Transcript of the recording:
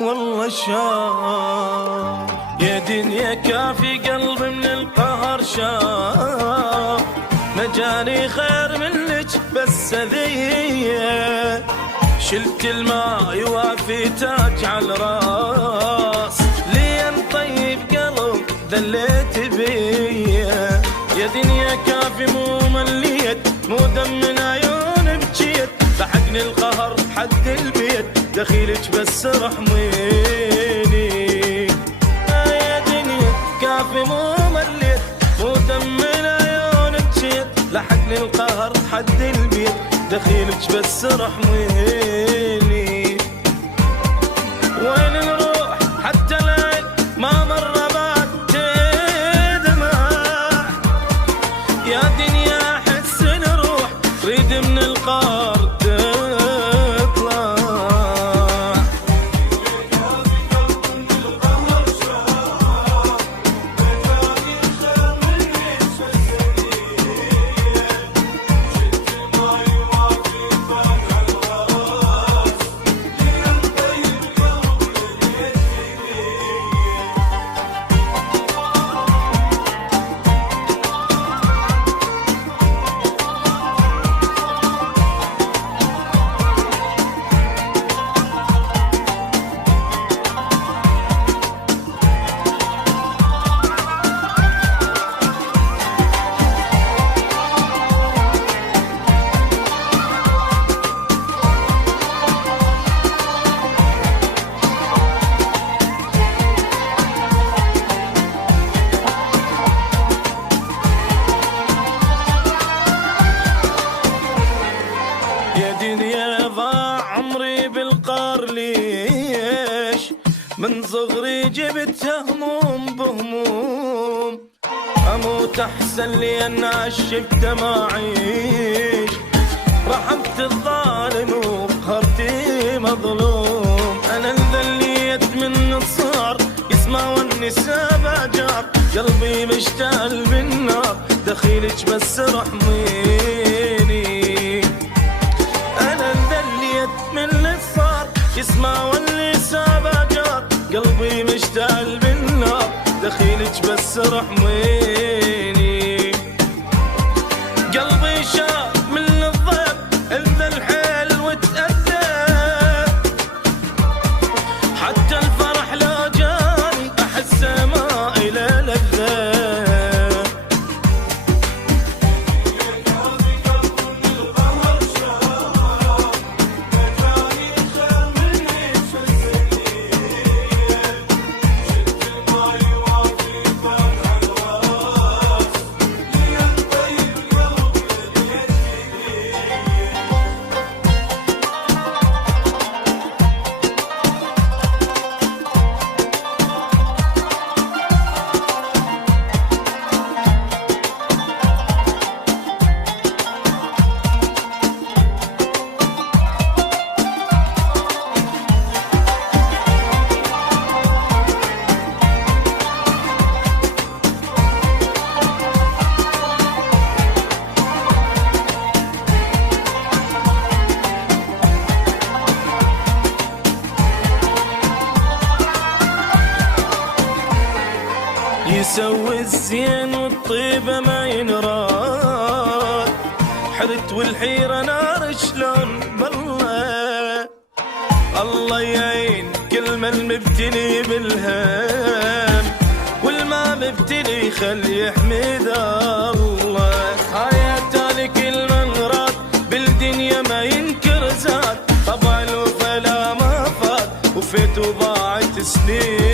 والله شاف. يا دنيا كافي قلب من القهر شاف، ما جاني خير منك بس ذيه، شلت الماء يوافي تاج على الراس، لين طيب قلب ذليت بيه. يا دنيا كافي مو مليت، مو دم من عيون بجيت، لحقني القهر حد البيت، دخيلك بس رحميني. يا دنيا كافي مو مليت، مو دم من عيون بجيت، لحقني القهر حد البيت، دخيلك بس رحميني. وين نروح حتى الليل ما مر بعد تدمع، يا دنيا احس نروح ريد من القهر تطلع. يا دنيا ضاع عمري بالقار ليش، من صغري جبت هموم بهموم، اموت احسن لي ان عشقت ما اعيش، رحمت الظالم وقهرتي مظلوم. انا انذليت من صار يسمع والنساء باجار، قلبي مشتعل بالنار، دخيلك بس رحميني. من الصار يسمع والنساء باجار، قلبي مشتعل بالنار، دخيلك بس رحميني. قلبي شاف من الضيق اذى الحيل وتأذى، حتى الفرح لو جاني احسه ما إله لذة. يسوي الزين والطيبة ما ينراد، حرت والحيرة نار شلون بالله. الله يعين كل من مبتلي بالهم، والما مبتلي خلي يحمد الله. هاي تالك المنراد بالدنيا ما ينكر زاد، طبع الوفا لا ما فات وفيت وضاعت سنين.